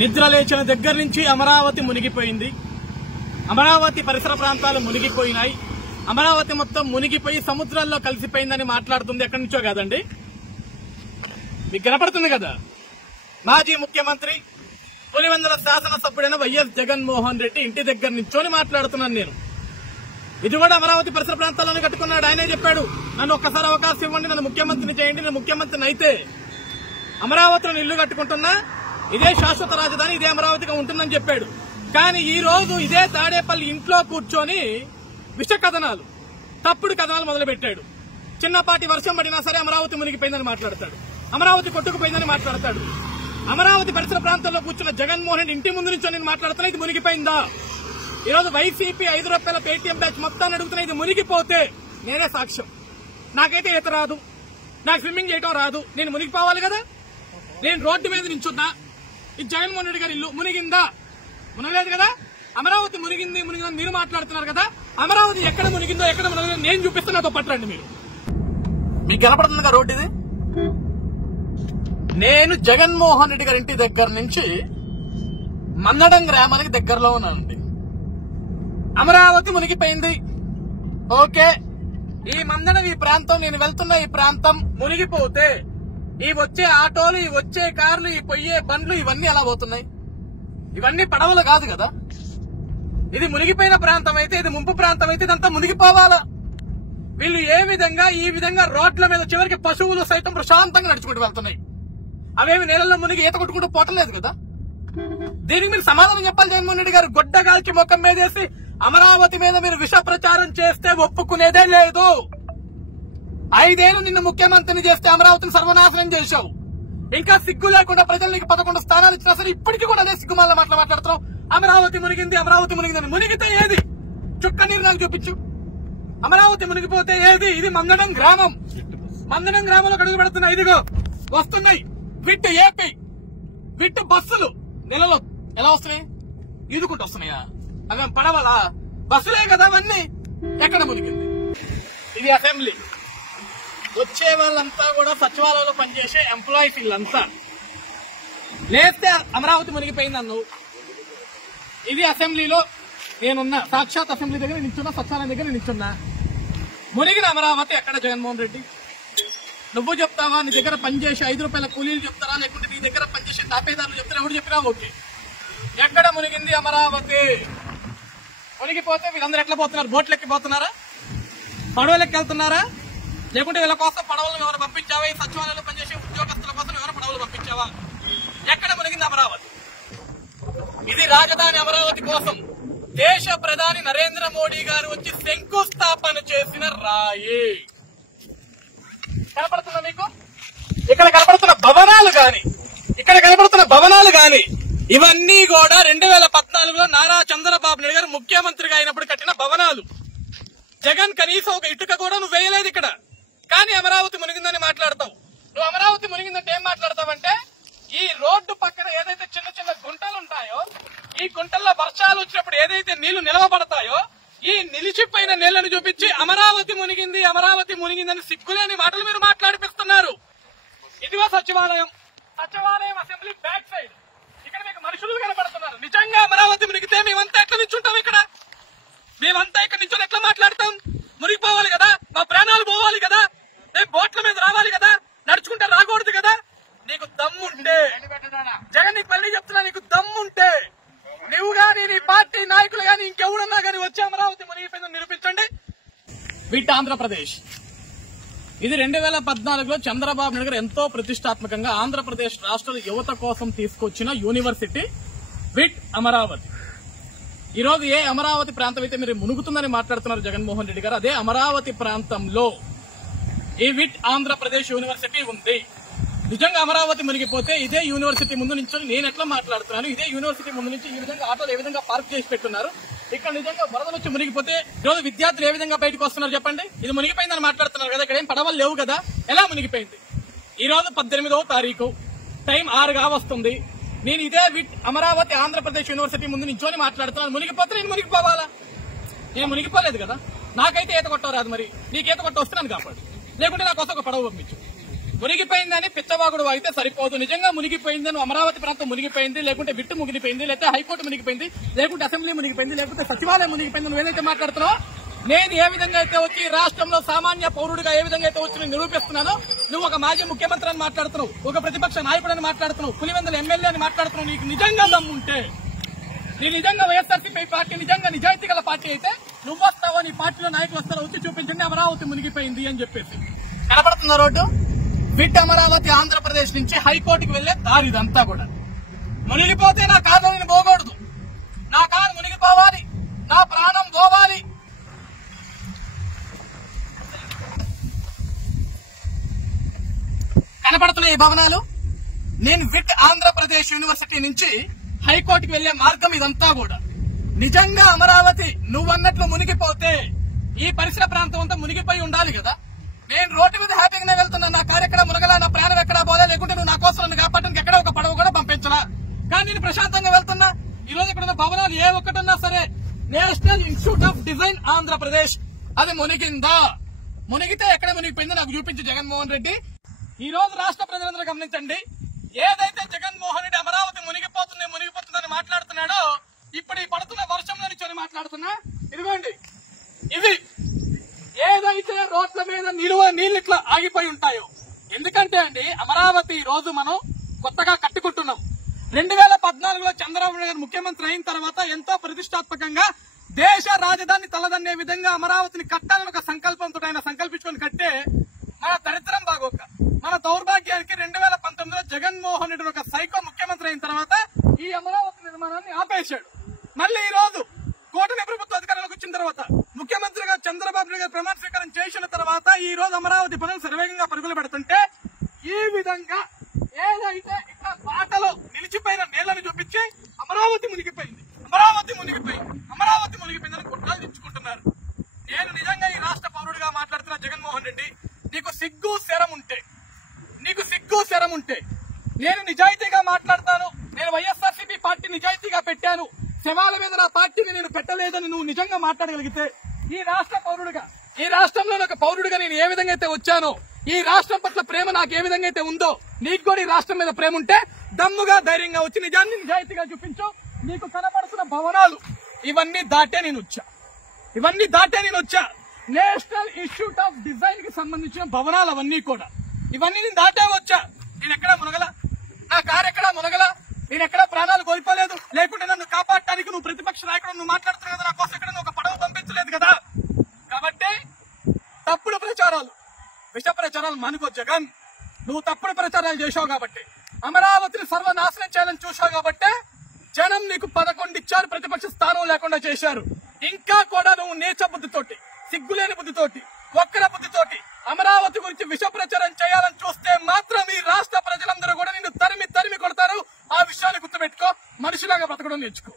నిద్ర లేచిన దగ్గర నుంచి అమరావతి మునిగిపోయింది. అమరావతి పరిసర ప్రాంతాలు మునిగిపోయినాయి. అమరావతి మొత్తం మునిగిపోయి సముద్రాల్లో కలిసిపోయిందని మాట్లాడుతుంది. ఎక్కడి నుంచో కాదండి, మీకు కనపడుతుంది కదా. మాజీ ముఖ్యమంత్రి పులివెందుల శాసనసభ్యుడైన వైఎస్ జగన్మోహన్ రెడ్డి ఇంటి దగ్గర నుంచోని మాట్లాడుతున్నాను నేను. ఇది కూడా అమరావతి పరిసర ప్రాంతాల్లోనే కట్టుకున్నాడు. ఆయనే చెప్పాడు, నన్ను ఒక్కసారి అవకాశం ఇవ్వండి, నన్ను ముఖ్యమంత్రిని చేయండి, నేను ముఖ్యమంత్రిని అయితే అమరావతిలో ఇల్లు కట్టుకుంటున్నా, ఇదే శాశ్వత రాజధాని, ఇదే అమరావతిగా ఉంటుందని చెప్పాడు. కానీ ఈ రోజు ఇదే తాడేపల్లి ఇంట్లో కూర్చొని విష కథనాలు, తప్పుడు కథనాలు మొదలుపెట్టాడు. చిన్నపాటి వర్షం పడినా సరే అమరావతి మునిగిపోయిందని మాట్లాడతాడు, అమరావతి కొట్టుకుపోయిందని మాట్లాడతాడు. అమరావతి పరిసర ప్రాంతాల్లో కూర్చున్న జగన్మోహన్ రెడ్డి ఇంటి ముందు నుంచి నేను మాట్లాడుతున్నా, ఇది మునిగిపోయిందా? ఈ రోజు వైసీపీ 5 రూపాయల పేటీఎం బ్యాచ్ మొత్తాన్ని అడుగుతున్నా, ఇది మునిగిపోతే నేనే సాక్ష్యం. నాకైతే ఈత రాదు, నాకు స్విమ్మింగ్ చేయటం రాదు, నేను మునిగిపోవాలి కదా. నేను రోడ్డు మీద నించున్నా, ఇది జగన్మోహన్ రెడ్డి గారి ఇల్లు, మునిగిందా? మునగలేదు కదా. అమరావతి మునిగిందని మీరు మాట్లాడుతున్నారు కదా. అమరావతి ఎక్కడ మునిగిందో ఎక్కడ మునగలేదో నేను చూపిస్తున్నా, నాతో పట్టండి. మీకు కనపడుతుందిగా రోడ్డు ఇది. నేను జగన్మోహన్ రెడ్డి గారి ఇంటి దగ్గర నుంచి మన్నడం గ్రామానికి దగ్గరలో ఉన్నానండి. అమరావతి మునిగిపోయింది, ఓకే. ఈ మన్నడం, ఈ ప్రాంతం, నేను వెళ్తున్న ఈ ప్రాంతం మునిగిపోతే ఈ వచ్చే ఆటోలు, ఈ వచ్చే కార్లు, ఈ పొయ్యే బండ్లు ఇవన్నీ ఎలా పోతున్నాయి? ఇవన్నీ పడవలు కాదు కదా. ఇది మునిగిపోయిన ప్రాంతం అయితే, ఇది ముంపు ప్రాంతం అయితే ఇదంతా మునిగిపోవాలా? వీళ్ళు ఈ విధంగా రోడ్ల మీద చివరికి పశువులు సైతం ప్రశాంతంగా నడుచుకుంటూ వెళ్తున్నాయి. అవేమి నీళ్ళలో మునిగి ఈత కొట్టుకుంటూ పోవట్లేదు కదా. దీనికి మీరు సమాధానం చెప్పాలి. జగన్మోహన్ రెడ్డి గారు గొడ్డగాల్చి ముఖం మీదేసి అమరావతి మీద మీరు విష ప్రచారం చేస్తే ఒప్పుకునేదే లేదు. 5 ఏళ్లు నిన్ను ముఖ్యమంత్రిని చేస్తే అమరావతిని సర్వనాశనం చేశావు. ఇంకా సిగ్గు లేకుండా ప్రజలకి 11 స్థానాలు ఇచ్చినా సరే ఇప్పటికీ కూడా అదే సిగ్గుమాల మాట్లాడుతున్నావు. అమరావతి మునిగిందని. మునిగితే ఏది? చుక్క నీరు నాకు చూపించు. అమరావతి మునిగిపోతే ఏది? ఇది మన్నడం గ్రామం. మన్నడం గ్రామంలో అడుగు పెడుతున్నా. ఇదిగో వస్తున్నాయి విట్ ఏపీ విట్ బస్సులు. నెలలో ఎలా వస్తున్నాయి? ఈదుకుంటూ వస్తున్నాయా? అవి పడవలా? బస్సులే కదా అవన్నీ. ఎక్కడ మునిగింది? ఇది అసెంబ్లీ. వచ్చే వాళ్ళంతా కూడా సచివాలయంలో పనిచేసే ఎంప్లాయీస్ వీళ్ళంతా. లేస్తే అమరావతి మునిగిపోయింది అన్నావు. ఇది అసెంబ్లీలో నేనున్నా, సాక్షాత్ అసెంబ్లీ దగ్గర నిల్చున్నా, సచివాలయం దగ్గర నిల్చున్నా. మునిగిన అమరావతి ఎక్కడ జగన్మోహన్ రెడ్డి? నువ్వు చెప్తావా? నీ దగ్గర పనిచేసే 5 రూపాయల కూలీలు చెప్తారా, లేకుంటే నీ దగ్గర పనిచేసే తాపేదారులు చెప్తారా? ఎవరు చెప్పినా ఓకే. ఎక్కడ మునిగింది అమరావతి? మునిగిపోతే వీళ్ళందరూ ఎట్లా పోతున్నారు? బోట్లు ఎక్కిపోతున్నారా? పడవలెక్కి వెళ్తున్నారా? లేకుంటే వీళ్ళ కోసం పడవలు ఎవరు పంపించావా? ఈ సచివాలయంలో పనిచేసే ఉద్యోగస్తుల కోసం ఎవరు పడవలు పంపించావా? ఎక్కడ మునిగింది అమరావతి? ఇది రాజధాని అమరావతి కోసం దేశ ప్రధాని నరేంద్ర మోడీ గారు వచ్చి శంకుస్థాపన చేసిన రాయి. కనపడుతుందా మీకు? ఇక్కడ కనపడుతున్న భవనాలు గాని ఇవన్నీ కూడా 2014లో నారా చంద్రబాబు నాయుడు గారు ముఖ్యమంత్రిగా అయినప్పుడు కట్టిన భవనాలు. జగన్ కనీసం ఒక ఇటుక కూడా నువ్వు వేయలేదు ఇక్కడ. కానీ అమరావతి మునిగిందని మాట్లాడతావు. నువ్వు అమరావతి మునిగిందంటే ఏం మాట్లాడతావంటే, ఈ రోడ్డు పక్కన ఏదైతే చిన్న చిన్న గుంటలు ఉంటాయో, ఈ గుంటల్లో వర్షాలు వచ్చినప్పుడు ఏదైతే నీళ్లు నిలవబడతాయో, ఈ నిలిచిపోయిన నీళ్లను చూపించి అమరావతి మునిగిందని సిగ్గులేని మాటలు మీరు మాట్లాడిపిస్తున్నారు. ఇదిగో సచివాలయం అసెంబ్లీ బ్యాక్ సైడ్. ఇక్కడ మీకు మనుషులు కనపడుతున్నారు. నిజంగా అమరావతి మునిగితే మేమంతా ఎట్లా నిల్చుంటాం? మేమంతా ఇక్కడ నిల్చొని ఎట్లా మాట్లాడతాం? మునిగిపోవాలి కదా, మా ప్రాణాలు పోవాలి కదా, రేపు బోట్ల మీద రావాలి కదా, నడుచుకుంటే రాకూడదు కదా. నీకు దమ్ముంటే, జగన్ నీకు మళ్ళీ చెప్తున్నా, నీకు దమ్ముంటే నువ్వు గాని, నీ పార్టీ నాయకులు గాని, ఇంకెవరున్నా గాని వచ్చి అమరావతి మునిగిపోయిందని నిరూపించండి. వీటి ఆంధ్రప్రదేశ్. ఇది 2014లో చంద్రబాబు నాయుడు గారు ఎంతో ప్రతిష్టాత్మకంగా ఆంధ్రప్రదేశ్ రాష్ట్ర యువత కోసం తీసుకొచ్చిన యూనివర్సిటీ విట్ అమరావతి. ఈ రోజు ఏ అమరావతి ప్రాంతం అయితే మీరు మునుగుతుందని మాట్లాడుతున్నారు జగన్మోహన్ రెడ్డి గారు, అదే అమరావతి ప్రాంతంలో ఈ విట్ ఆంధ్రప్రదేశ్ యూనివర్సిటీ ఉంది. నిజంగా అమరావతి మునిగిపోతే ఇదే యూనివర్సిటీ ముందు నుంచి నేను ఎట్లా మాట్లాడుతున్నాను, ఇదే యూనివర్సిటీ ముందు నుంచి ఈ విధంగా ఆటోలు ఏ విధంగా పార్క్ చేసి పెట్టున్నారు, ఇక్కడ నిజంగా వరదలు వచ్చి మునిగిపోతే ఈరోజు విద్యార్థులు ఏ విధంగా బయటకు వస్తున్నారు చెప్పండి. ఇది మునిగిపోయిందని మాట్లాడుతున్నారు కదా, ఇక్కడ ఏం పడవలు లేవు కదా, ఎలా మునిగిపోయింది? ఈ రోజు 18వ తారీఖు, టైం 6గా వస్తుంది. నేను ఇదే విట్ అమరావతి ఆంధ్రప్రదేశ్ యూనివర్సిటీ ముందు నించోని మాట్లాడుతున్నాను. మునిగిపోతే నేను మునిగిపోవాలా? నేను మునిగిపోలేదు కదా. నాకైతే ఈత కొట్టరాదు, మరి నీకు ఈత కొట్ట వస్తున్నాను కాబట్టి. లేకుంటే నా కోసం ఒక పడవ పంపించు. మునిగిపోయిందని పిచ్చవాగుడు అయితే సరిపోదు. నిజంగా మునిగిపోయిందని అమరావతి ప్రాంతం మునిగిపోయింది, లేకుంటే విట్టు మునిగిపోయింది, లేకపోతే హైకోర్టు మునిగిపోయింది, లేకుంటే అసెంబ్లీ మునిగిపోయింది, లేకుంటే సచివాలయం మునిగిపోయింది నువ్వు ఏదైతే మాట్లాడుతున్నావు, నేను ఏ విధంగా అయితే వచ్చి రాష్ట్రంలో సామాన్య పౌరుడిగా ఏ విధంగా అయితే వచ్చి నిరూపిస్తున్నానో, నువ్వు ఒక మాజీ ముఖ్యమంత్రి అని మాట్లాడుతున్నావు, ఒక ప్రతిపక్ష నాయకుడు అని మాట్లాడుతున్నావు, పులివెందుల ఎమ్మెల్యే అని మాట్లాడుతున్నావు. నీకు నిజంగా దమ్ముంటే, నీ నిజంగా వైఎస్ఆర్సీపీ పార్టీ నిజంగా నిజాయితీ గల పార్టీ అయితే నువ్వు వస్తావో, నీ పార్టీలో నాయకులు వస్తారో వచ్చి చూపించండి అమరావతి మునిగిపోయింది అని చెప్పేసి. కనపడుతున్న రోడ్డు బిడ్ అమరావతి ఆంధ్రప్రదేశ్ నుంచి హైకోర్టుకి వెళ్లే దారి ఇదంతా కూడా. మునిగిపోతే నా కారు నేను పోకూడదు, నా కారు మునిగిపోవాలి, నా ప్రాణం పోవాలి. కనపడుతున్న ఈ భవనాలు నేను విట్ ఆంధ్రప్రదేశ్ యూనివర్సిటీ నుంచి హైకోర్టుకి వెళ్లే మార్గం ఇదంతా కూడా. నిజంగా అమరావతి నువ్వన్నట్లు మునిగిపోతే ఈ పరిసర ప్రాంతం అంతా మునిగిపోయి ఉండాలి కదా. నేను రోడ్డు మీద హ్యాపీగానే వెళ్తున్నా, నా కారు ఎక్కడ మునగలా, నా ప్రాణం ఎక్కడా పోలే, లేకుంటే నువ్వు నా కోసం నన్ను కాపాడడానికి ఎక్కడ ఒక పడవ కూడా పంపించలా. కానీ నేను ప్రశాంతంగా వెళ్తున్నా. ఈ రోజు ఇక్కడ ఉన్న భవనాలు ఏ ఒక్కటున్నా సరే national institute of design Andhra Pradesh అది మునిగిందా? మునిగితే ఎక్కడ మునిగిపోయిందో నాకు చూపించు జగన్మోహన్ రెడ్డి. ఈ రోజు రాష్ట్ర ప్రజలందరూ గమనించండి, ఏదైతే జగన్మోహన్ రెడ్డి అమరావతి మునిగిపోతుందని మాట్లాడుతున్నాడో, ఇప్పుడు ఈ పడుతున్న వర్షంలో నుంచి మాట్లాడుతున్నా. ఇదిగోండి, ఇవి ఏదైతే రోడ్ల మీద నీళ్లు ఇట్లా ఆగిపోయి ఉంటాయో. ఎందుకంటే అండి, అమరావతి ఈ రోజు మనం కొత్తగా కట్టుకుంటున్నాం. 2014లో చంద్రబాబు నాయుడు గారు ముఖ్యమంత్రి అయిన తర్వాత ఎంతో ప్రతిష్టాత్మకంగా దేశ రాజధాని తలదన్నే విధంగా అమరావతిని కట్టాలని ఒక సంకల్పంతో ఆయన సంకల్పించుకొని కట్టే మన దరిద్రం బాగోక, మన దౌర్భాగ్యానికి 2019లో జగన్మోహన్ రెడ్డి ఒక సైకో ముఖ్యమంత్రి అయిన తర్వాత ఈ అమరావతి నిర్మాణాన్ని ఆపేశాడు. మళ్ళీ ఈ రోజు కూటమి ప్రభుత్వ అధికారంలోకి వచ్చిన తర్వాత ముఖ్యమంత్రిగా చంద్రబాబు నాయుడు గారు ప్రమాణ స్వీకారం చేసిన తర్వాత ఈ రోజు అమరావతి పనులు శరవేగంగా పరుగులు పెడుతుంటే, ఈ విధంగా ఏదైతే ఇక్కడ బాటలో నిలిచిపోయిన నీళ్లను చూపించి అమరావతి మునిగిపోయింది అని కుట్రలు తెచ్చుకుంటున్నారు. నేను నిజంగా ఈ రాష్ట్ర పౌరుడిగా మాట్లాడుతున్న జగన్మోహన్ రెడ్డి, నీకు సిగ్గు శరం ఉంటే నేను నిజాయితీగా మాట్లాడతాను. నేను వైఎస్ఆర్సీపీ పార్టీ నిజాయితీగా పెట్టాను, శవాల మీద నా పార్టీని నేను పెట్టలేదని నువ్వు నిజంగా మాట్లాడగలిగితే, ఈ రాష్ట్ర పౌరుడిగా, ఈ రాష్ట్రంలో ఒక పౌరుడిగా నేను ఏ విధంగా అయితే వచ్చానో, ఈ రాష్ట్రం పట్ల ప్రేమ నాకు ఏ విధంగా అయితే ఉందో, నీకు కూడా ఈ రాష్ట్రం మీద ప్రేమ ఉంటే దమ్ముగా ధైర్యంగా వచ్చి నిజాన్ని నిజాయితీగా చూపించు. నీకు కనబడుతున్న భవనాలు ఇవన్నీ దాటే నేను వచ్చా. నేషనల్ ఇన్స్టిట్యూట్ ఆఫ్ డిజైన్ కి సంబంధించిన భవనాలు అవన్నీ కూడా, ఇవన్నీ నేను దాటే వచ్చా. నేను ఎక్కడా మునగల, నా కారు ఎక్కడా మునగల, నేను ఎక్కడా ప్రాణాలు కోల్పోలేదు, లేకుంటే నన్ను కాపాడటానికి నువ్వు ప్రతిపక్ష నాయకుడు నువ్వు మాట్లాడుతున్నావు కదా, నా కోసం ఎక్కడ ఒక పడవ పంపించలేదు కదా. కాబట్టి తప్పుడు ప్రచారాలు, విష ప్రచారాలు మానుకో జగన్. నువ్వు తప్పుడు ప్రచారాలు చేశావు కాబట్టి, అమరావతిని సర్వనాశనం చేయాలని చూశావు కాబట్టి జనం నీకు 11 ఇచ్చారు, ప్రతిపక్ష స్థానం లేకుండా చేశారు. ఇంకా కూడా నువ్వు నీచ బుద్ధితోటి, సిగ్గులేని బుద్ధితోటి, వక్ర బుద్ధితోటి అమరావతి గురించి విష ప్రచారం చేయాలని చూస్తే మాత్రం ఈ రాష్ట్ర ప్రజలందరూ కూడా నిన్ను తరిమి కొడతారు. ఆ విషయాన్ని గుర్తుపెట్టుకో, మనిషిలాగా బ్రతకడం నేర్చుకో.